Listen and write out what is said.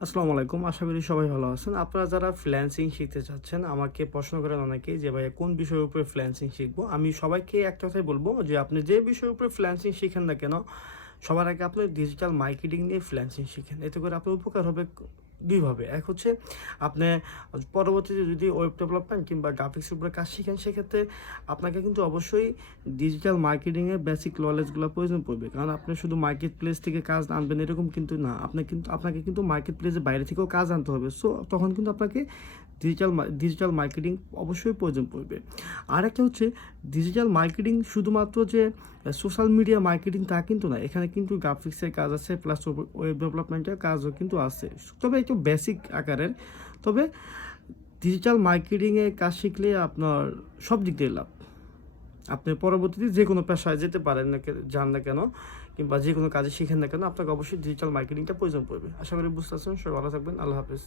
আসসালামু আলাইকুম। আশা করি সবাই ভালো আছেন। আপনারা যারা ফ্রিল্যান্সিং শিখতে চাচ্ছেন, আমাকে প্রশ্ন করেন অনেকেই যে, "ভাইয়া কোন বিষয়ের উপরে ফ্রিল্যান্সিং শিখবো?" আমি সবাইকে একটা কথাই বলব যে, আপনি যে বিষয়ের উপরে ফ্রিল্যান্সিং শিখেন না কেন, সবার আগে আপনি ডিজিটাল মার্কেটিং নিয়ে ফ্রিল্যান্সিং শিখেন। এতে করে আপনার উপকার হবে ২ ভাবে। এক হচ্ছে আপনি পরবর্তীতে যদি ওয়েব ডেভেলপমেন্ট কিংবা গ্রাফিক্সের উপরে কাজ শিখেন, সেক্ষেত্রে আপনাকে কিন্তু অবশ্যই ডিজিটাল মার্কেটিং এর বেসিক নলেজগুলো প্রয়োজন পড়বে। কারণ আপনি শুধু মার্কেট প্লেস থেকে কাজ আনবেন এরকম কিন্তু না। আপনাকে কিন্তু মার্কেট প্লেসের বাইরে থেকেও কাজ আনতে হবে। সো তখন কিন্তু আপনাকে ডিজিটাল মার্কেটিং অবশ্যই প্রয়োজন পড়বে। আরেকটা হচ্ছে ডিজিটাল মার্কেটিং শুধুমাত্র যে সোশ্যাল মিডিয়া মার্কেটিং তা কিন্তু না। এখানে কিন্তু গ্রাফিক্সের কাজ আছে প্লাস ওয়েব ডেভেলপমেন্টের কাজও কিন্তু আছে। তবে একটু বেসিক আকারের। তবে ডিজিটাল মার্কেটিং এর কাজ শিখলে আপনার সব দিক দিয়ে লাভ। আপনি পরবর্তীতে যেকোনো পেশায় যেতে পারেন না যান না কেন কিংবা যেকোনো কাজে শিখেন না কেন, আপনাকে অবশ্যই ডিজিটাল মার্কেটিংটা প্রয়োজন পড়বে। আশা করি বুঝতে পারছেন। সবাই ভালো থাকবেন। আল্লাহ হাফেজ।